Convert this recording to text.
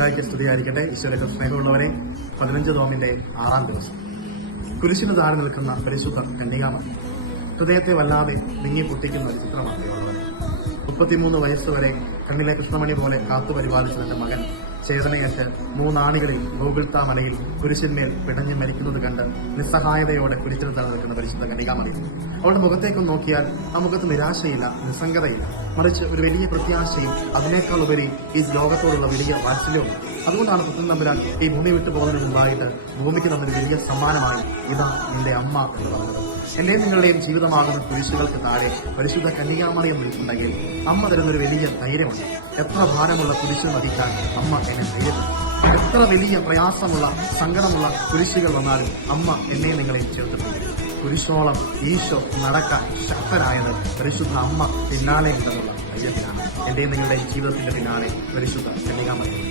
സ്തുതിയായിരിക്കട്ടെ. ഈശ്വരക്ക് സ്നേഹമുള്ളവരെ, 15 നോമ്പിന്റെ 6-ാം ദിവസം കുരിശിന് താഴെ നിൽക്കുന്ന പരിശുദ്ധ കന്യകാമറിയം ഹൃദയത്തെ വല്ലാതെ വിങ്ങി പൊട്ടിക്കുന്ന ഒരു ചിത്രമാണ് ഉള്ളത്. 33 വയസ്സുവരെ കണ്ണിലെ കൃഷ്ണമണി പോലെ കാത്തുപരിപാലിച്ച തന്റെ മകൻ ചേതനയേറ്റ് 3 ആണികളിൽ ഗോകുൽത്താ മലയിൽ കുരിശിന്മേൽ പിടഞ്ഞു മരിക്കുന്നത് കണ്ട് നിസ്സഹായതയോടെ കുരിശിന് താഴെ നിൽക്കുന്ന പരിശുദ്ധ കന്യകാമറിയം. അവളുടെ മുഖത്തേക്ക് നോക്കിയാൽ ആ മുഖത്ത് നിരാശയില്ല, നിസ്സംഗതയില്ല, മറിച്ച് ഒരു വലിയ പ്രത്യാശയും അതിനേക്കാൾ ഉപരി ഈ ലോകത്തോടുള്ള വലിയ വാത്സല്യവും. അതുകൊണ്ടാണ് പുത്രൻ തമ്പുരാൻ ഈ ഭൂമി വിട്ടു പോകുന്നതിന് മുമ്പായിട്ട് ഭൂമിക്ക് തന്നൊരു വലിയ സമ്മാനമായി ഇതാ നിന്റെ അമ്മ എന്ന് പറഞ്ഞത്. എന്റെയും നിങ്ങളുടെയും ജീവിതമാകുന്ന കുരിശുകൾക്ക് താഴെ പരിശുദ്ധ കന്യകാമറിയം നിൽക്കുന്നുണ്ടെങ്കിൽ അമ്മ തരുന്നൊരു വലിയ ധൈര്യമുണ്ട്. എത്ര ഭാരമുള്ള കുരിശ് വഹിക്കാൻ അമ്മ എന്നെ ധൈര്യപ്പെടും. എത്ര വലിയ പ്രയാസമുള്ള സങ്കടമുള്ള കുരിശുകൾ വന്നാലും അമ്മ എന്നെ നിങ്ങളെ ചേർത്തിട്ടുണ്ട്. കുരിശോളം ഈശോ നടക്കാൻ ശക്തനായത് പരിശുദ്ധ അമ്മ പിന്നാലെ ഉണ്ടെന്നുള്ള ധൈര്യത്തിലാണ്. എന്റെയും നിങ്ങളുടെ ജീവിതത്തിന്റെ പിന്നാലെ പരിശുദ്ധ കന്യകാമറിയം.